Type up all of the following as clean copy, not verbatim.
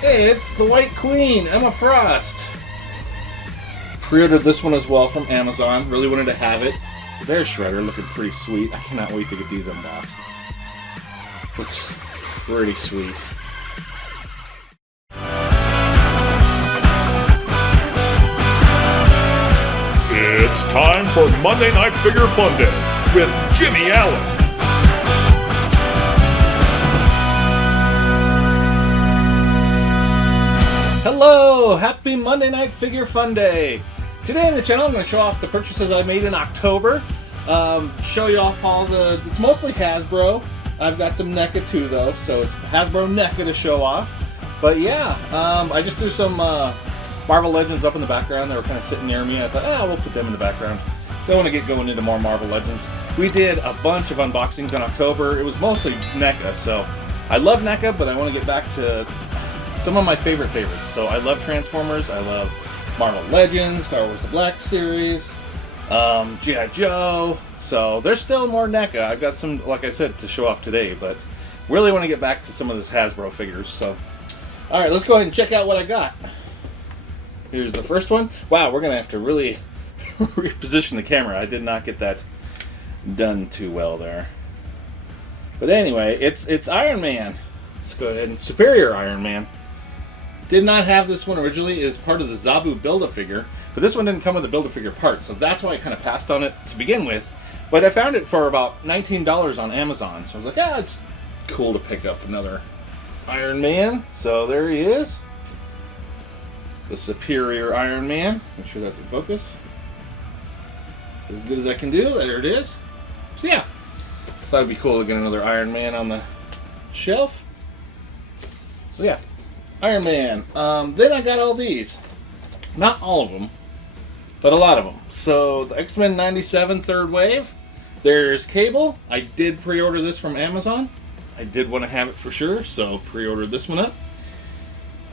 It's the White Queen, Emma Frost. Pre-ordered this one as well from Amazon. Really wanted to have it. There's Shredder, looking pretty sweet. I cannot wait to get these unboxed. Looks pretty sweet. It's time for Monday Night Figure Funday with Jimmy Allen. Hello! Happy Monday Night Figure Funday! Today on the channel I'm going to show off the purchases I made in October. Show you off all it's mostly Hasbro. I've got some NECA too though, so it's Hasbro NECA to show off. But yeah, I just threw some Marvel Legends up in the background. They were kind of sitting near me. I thought, we'll put them in the background. So I want to get going into more Marvel Legends. We did a bunch of unboxings in October. It was mostly NECA, so I love NECA, but I want to get back to some of my favorites. So I love Transformers, I love Marvel Legends, Star Wars The Black Series, G.I. Joe. So there's still more NECA. I've got some, like I said, to show off today, but really want to get back to some of this Hasbro figures. So, all right, let's go ahead and check out what I got. Here's the first one. Wow, we're going to have to really reposition the camera. I did not get that done too well there. But anyway, it's Iron Man. Let's go ahead and Superior Iron Man. Did not have this one originally as part of the Zabu Build-A-Figure, but this one didn't come with a Build-A-Figure part, so that's why I kind of passed on it to begin with. But I found it for about $19 on Amazon, so I was like, it's cool to pick up another Iron Man. So there he is. The Superior Iron Man. Make sure that's in focus. As good as I can do. There it is. So yeah, thought it'd be cool to get another Iron Man on the shelf. So yeah, Iron Man. Then I got all these. Not all of them, but a lot of them. So the X-Men 97 Third Wave. There's Cable. I did pre-order this from Amazon. I did want to have it for sure, so pre-ordered this one up.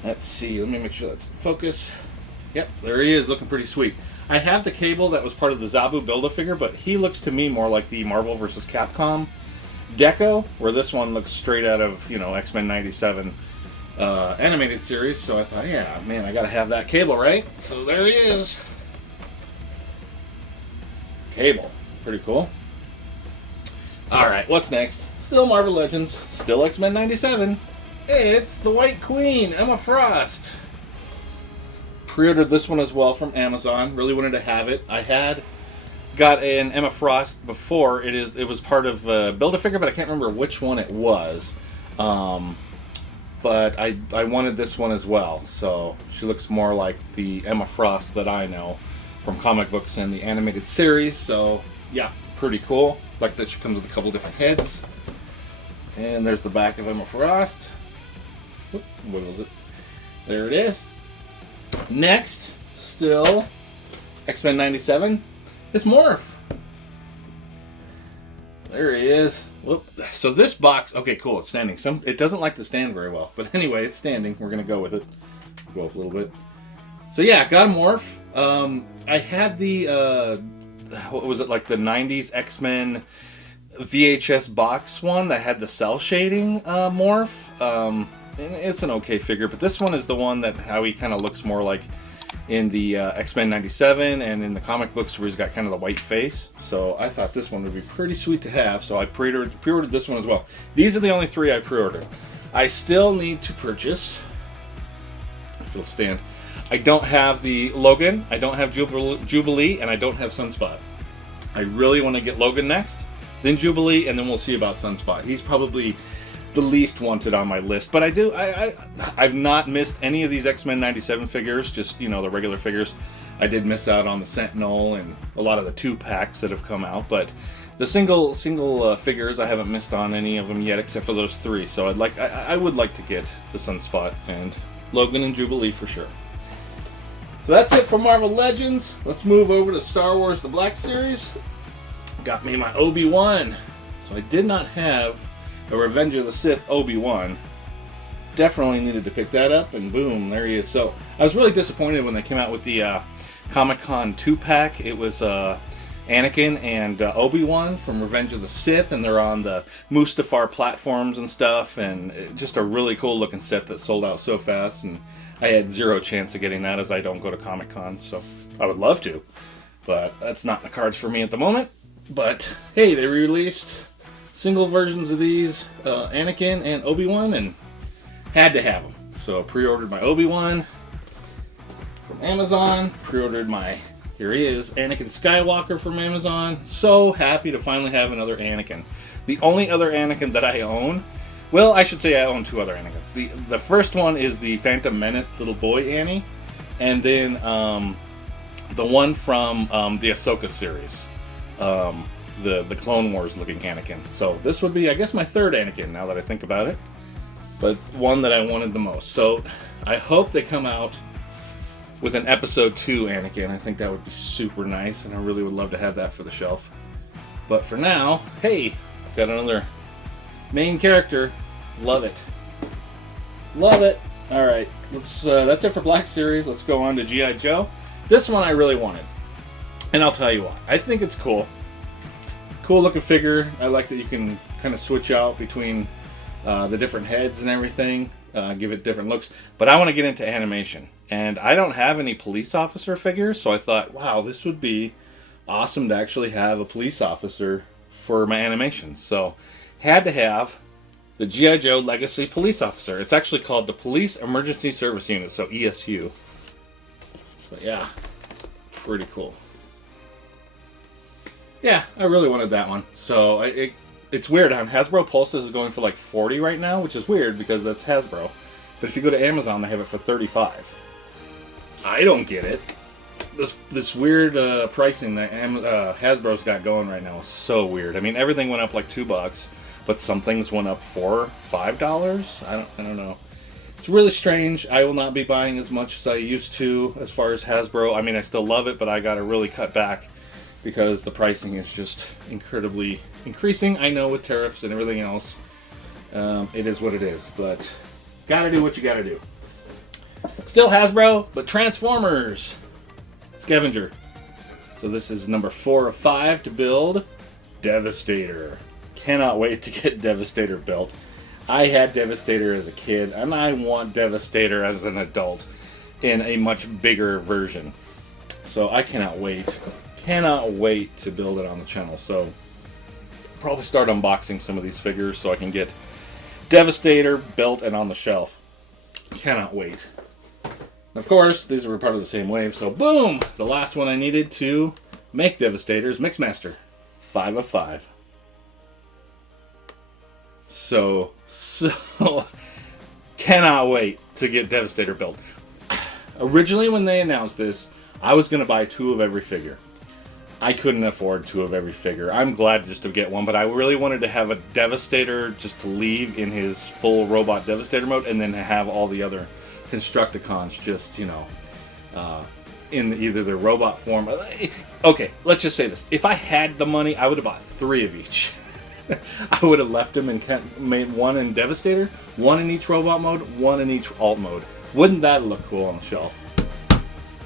Let's see, let me make sure that's in focus. Yep, there he is, looking pretty sweet. I have the Cable that was part of the Zabu Build-A-Figure, but he looks to me more like the Marvel vs. Capcom Deco, where this one looks straight out of, X-Men 97 animated series. So I thought, yeah, man, I gotta have that Cable, right? So there he is. Cable, pretty cool. Alright, what's next? Still Marvel Legends, still X-Men 97. It's the White Queen, Emma Frost. Pre-ordered this one as well from Amazon. Really wanted to have it. I had got an Emma Frost before. It was part of Build-A-Figure, but I can't remember which one it was. But I wanted this one as well. So she looks more like the Emma Frost that I know from comic books and the animated series. So yeah, pretty cool. Like that she comes with a couple different heads. And there's the back of Emma Frost. Whoop, wiggles it. There it is. Next, still X-Men 97. It's Morph. There he is. Whoop. So this box, okay, cool. It's standing. It doesn't like to stand very well, but anyway, it's standing. We're gonna go with it. Go up a little bit. So yeah, got a Morph. I had the what was it, like the 90s X-Men VHS box one that had the cell shading Morph. And it's an okay figure, but this one is the one that how he kind of looks more like in the X-Men 97 and in the comic books where he's got kind of the white face. So I thought this one would be pretty sweet to have, so I pre-ordered this one as well. These are the only three I pre-ordered. I still need to purchase, if it'll stand, I don't have the Logan, I don't have Jubilee, and I don't have Sunspot. I really want to get Logan next, then Jubilee, and then we'll see about Sunspot. He's probably the least wanted on my list, but I've not missed any of these X-Men 97 figures, just, the regular figures. I did miss out on the Sentinel and a lot of the 2-packs that have come out, but the single figures, I haven't missed on any of them yet, except for those 3. So I would like to get the Sunspot and Logan and Jubilee for sure. So that's it for Marvel Legends. Let's move over to Star Wars The Black Series. Got me my Obi-Wan. So I did not have a Revenge of the Sith Obi-Wan. Definitely needed to pick that up, and boom, there he is. So I was really disappointed when they came out with the Comic-Con 2-pack. It was Anakin and Obi-Wan from Revenge of the Sith, and they're on the Mustafar platforms and stuff, and just a really cool looking set that sold out so fast, and I had zero chance of getting that as I don't go to Comic-Con, so I would love to, but that's not in the cards for me at the moment. But hey, they released single versions of these Anakin and Obi-Wan, and had to have them. So I pre-ordered my Obi-Wan from Amazon, pre-ordered my, here he is, Anakin Skywalker from Amazon. So happy to finally have another Anakin. The only other Anakin that I own, well, I should say I own two other Anakins. The first one is the Phantom Menace little boy Annie, and then the one from the Ahsoka series, the Clone Wars looking Anakin. So this would be, I guess, my third Anakin now that I think about it, but one that I wanted the most. So I hope they come out with an episode 2 Anakin. I think that would be super nice, and I really would love to have that for the shelf. But for now, hey, got another main character. Love it. Love it. Alright, that's it for Black Series. Let's go on to G.I. Joe. This one I really wanted, and I'll tell you why. I think it's cool. Cool looking figure. I like that you can kind of switch out between the different heads and everything. Give it different looks. But I want to get into animation. And I don't have any police officer figures, so I thought, wow, this would be awesome to actually have a police officer for my animation. So, had to have the G.I. Joe Legacy Police Officer. It's actually called the Police Emergency Service Unit, so ESU. But yeah, pretty cool. Yeah, I really wanted that one. So, it's weird. Hasbro Pulses is going for like 40 right now, which is weird because that's Hasbro. But if you go to Amazon, they have it for 35. I don't get it. This weird pricing that Hasbro's got going right now is so weird. I mean, everything went up like $2, but some things went up $4, $5. I don't know. It's really strange. I will not be buying as much as I used to as far as Hasbro. I mean, I still love it, but I got to really cut back because the pricing is just incredibly increasing. I know with tariffs and everything else, it is what it is, but gotta do what you gotta do. Still Hasbro, but Transformers Scavenger. So this is number 4 of 5 to build. Devastator. Cannot wait to get Devastator built. I had Devastator as a kid, and I want Devastator as an adult in a much bigger version. So I cannot wait. Cannot wait to build it on the channel. So probably start unboxing some of these figures so I can get Devastator built and on the shelf. Cannot wait. Of course, these were part of the same wave, so boom! The last one I needed to make Devastator is Mixmaster. 5 of 5. So cannot wait to get Devastator built. Originally, when they announced this, I was going to buy 2 of every figure. I couldn't afford 2 of every figure. I'm glad just to get one, but I really wanted to have a Devastator just to leave in his full robot Devastator mode, and then have all the other Constructicons just, you know, in either their robot form. Okay, let's just say this. If I had the money, I would have bought 3 of each. I would have left them and made 1 in Devastator, 1 in each robot mode, 1 in each alt mode. Wouldn't that look cool on the shelf?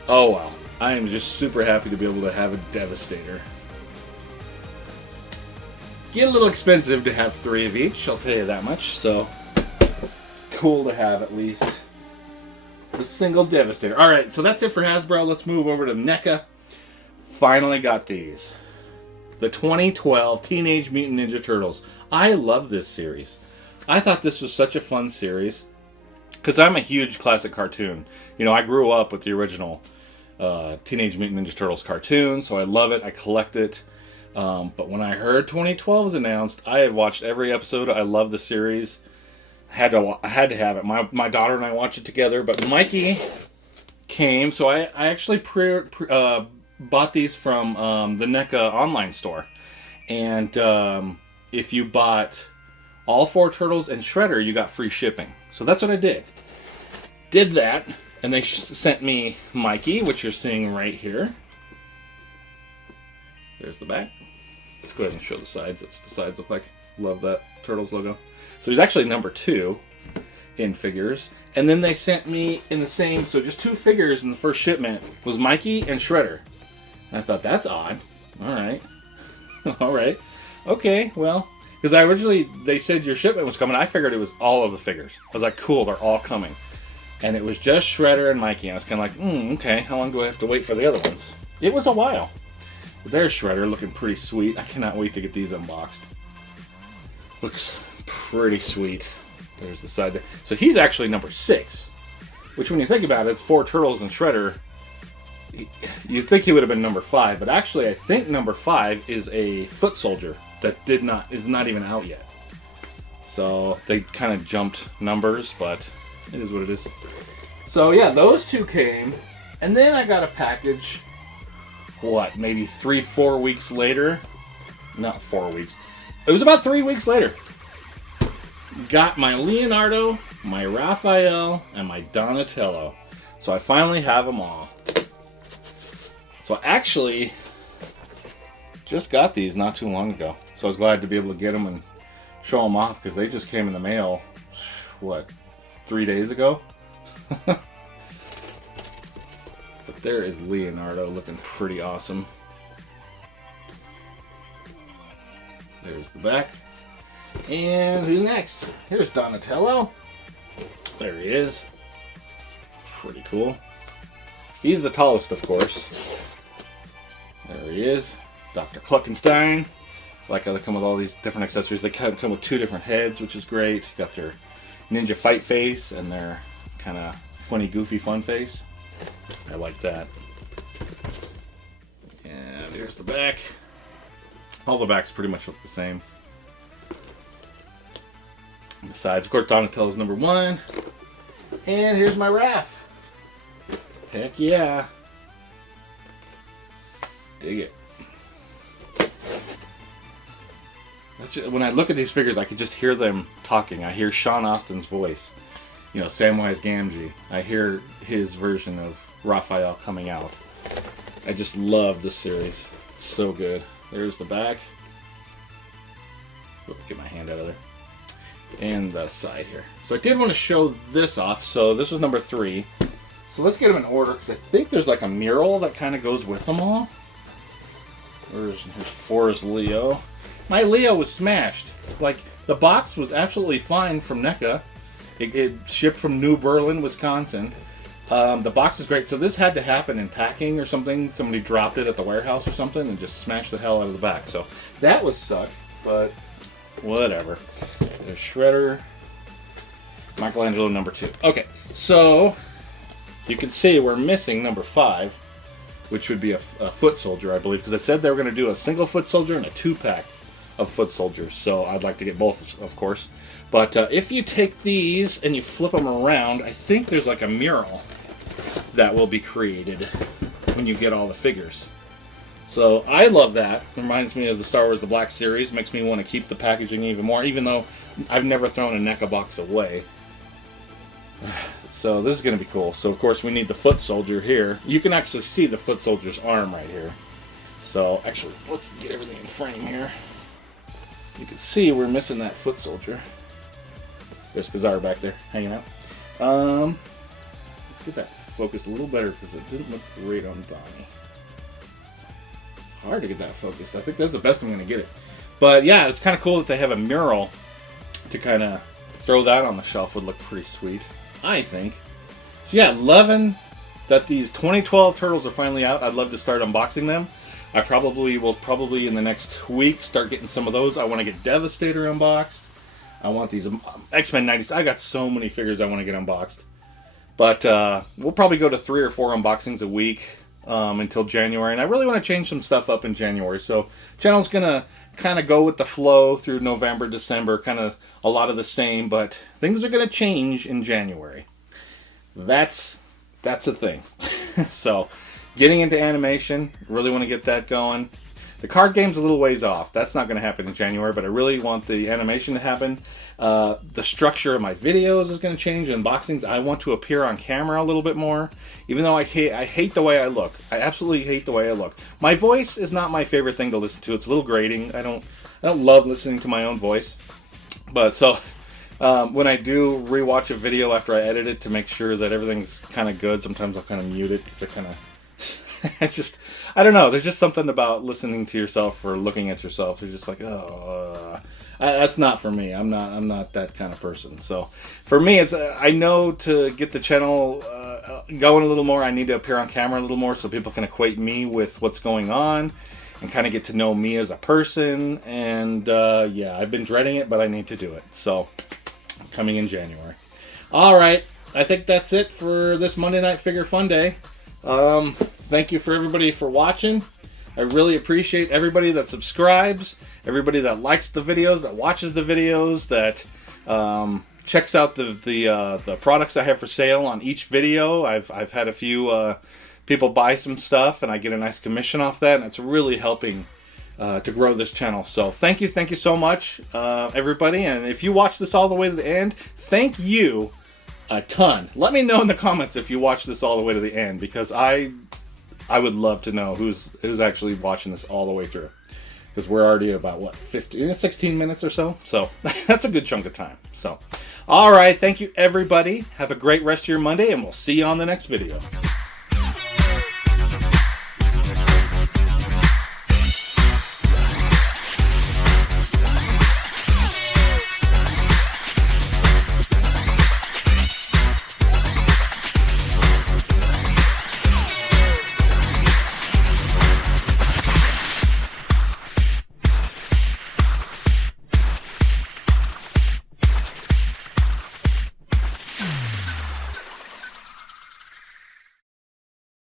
Oh well. I am just super happy to be able to have a Devastator. Get a little expensive to have 3 of each, I'll tell you that much, so cool to have at least the single Devastator. Alright, so that's it for Hasbro. Let's move over to NECA. Finally got these. The 2012 Teenage Mutant Ninja Turtles. I love this series. I thought this was such a fun series because I'm a huge classic cartoon. You know, I grew up with the original Teenage Mutant Ninja Turtles cartoon, so I love it. I collect it. But when I heard 2012 was announced, I have watched every episode. I love the series. I had to have it. My daughter and I watched it together. But Mikey came, so I actually bought these from the NECA online store. And if you bought all 4 Turtles and Shredder, you got free shipping. So that's what I did. Did that. And they sent me Mikey, which you're seeing right here. There's the back. Let's go ahead and show the sides. That's what the sides look like. Love that Turtles logo. So he's actually number 2 in figures. And then they sent me in the same, so just 2 figures in the first shipment was Mikey and Shredder. And I thought, that's odd. All right. All right. Okay, well, because they said your shipment was coming. I figured it was all of the figures. I was like, cool, they're all coming. And it was just Shredder and Mikey. I was kind of like, okay, how long do I have to wait for the other ones? It was a while. But there's Shredder, looking pretty sweet. I cannot wait to get these unboxed. Looks pretty sweet. There's the side there. So he's actually number 6. Which, when you think about it, it's 4 Turtles and Shredder. You'd think he would have been number 5, but actually I think number 5 is a foot soldier that is not even out yet. So they kind of jumped numbers, but it is what it is. So yeah, those 2 came, and then I got a package, maybe 3-4 weeks later? Not 4 weeks. It was about 3 weeks later. Got my Leonardo, my Raphael, and my Donatello. So I finally have them all. So I actually just got these not too long ago. So I was glad to be able to get them and show them off because they just came in the mail, 3 days ago? But there is Leonardo looking pretty awesome. There's the back. And who's next? Here's Donatello. There he is. Pretty cool. He's the tallest, of course. There he is. Dr. Cluckenstein. I like how they come with all these different accessories. They come with 2 different heads, which is great. You got their ninja fight face and their kind of funny, goofy, fun face. I like that. And here's the back. All the backs pretty much look the same. On the sides, of course, Donatello's number 1. And here's my Raph. Heck yeah. Dig it. When I look at these figures, I can just hear them talking. I hear Sean Astin's voice. You know, Samwise Gamgee. I hear his version of Raphael coming out. I just love this series. It's so good. There's the back. Get my hand out of there. And the side here. So I did want to show this off. So this was number 3. So let's get them in order because I think there's like a mural that kind of goes with them all. Here's 4 is Leo. My Leo was smashed. Like, the box was absolutely fine from NECA. It shipped from New Berlin, Wisconsin. The box is great. So this had to happen in packing or something. Somebody dropped it at the warehouse or something and just smashed the hell out of the back. So that was suck, but whatever. There's Shredder. Michelangelo number 2. Okay, so you can see we're missing number 5, which would be a foot soldier, I believe, because I said they were going to do a single foot soldier and a 2-pack of foot soldiers. So I'd like to get both, of course. But if you take these and you flip them around, I think there's like a mural that will be created when you get all the figures. So I love that. Reminds me of the Star Wars The Black Series. Makes me want to keep the packaging even more, even though I've never thrown a NECA box away. So this is going to be cool. So of course we need the foot soldier here. You can actually see the foot soldier's arm right here. So actually, let's get everything in frame here. You can see we're missing that foot soldier. There's Kazar back there hanging out. Let's get that focused a little better because it didn't look great on Donnie. Hard to get that focused. I think that's the best I'm going to get it. But yeah, it's kind of cool that they have a mural to kind of throw that on the shelf. Would look pretty sweet, I think. So yeah, loving that these 2012 Turtles are finally out. I'd love to start unboxing them. I will in the next week start getting some of those. I want to get Devastator unboxed. I want these X-Men 90s. I got so many figures I want to get unboxed. But we'll probably go to 3 or 4 unboxings a week until January. And I really want to change some stuff up in January. So channel's going to kind of go with the flow through November, December. Kind of a lot of the same. But things are going to change in January. That's a thing. So getting into animation, really want to get that going. The card game's a little ways off. That's not going to happen in January, but I really want the animation to happen. The structure of my videos is going to change. Unboxings, I want to appear on camera a little bit more. Even though I hate the way I look. I absolutely hate the way I look. My voice is not my favorite thing to listen to. It's a little grating. I don't love listening to my own voice. But so when I do rewatch a video after I edit it to make sure that everything's kind of good, sometimes I'll kind of mute it because I kind of I don't know. There's just something about listening to yourself or looking at yourself. You're just like, oh, that's not for me. I'm not that kind of person. So for me, it's I know to get the channel going a little more, I need to appear on camera a little more so people can equate me with what's going on and kind of get to know me as a person. And yeah, I've been dreading it, but I need to do it. So coming in January. All right. I think that's it for this Monday Night Figure Funday. Thank you for everybody for watching. I really appreciate everybody that subscribes, everybody that likes the videos, that watches the videos, that checks out the products I have for sale on each video. I've had a few people buy some stuff, and I get a nice commission off that, and it's really helping to grow this channel. So thank you so much, everybody. And if you watch this all the way to the end, thank you a ton. Let me know in the comments if you watch this all the way to the end, because I would love to know who's actually watching this all the way through, because we're already about what 16 minutes or so. So that's a good chunk of time. So all right, thank you everybody. Have a great rest of your Monday, and we'll see you on the next video.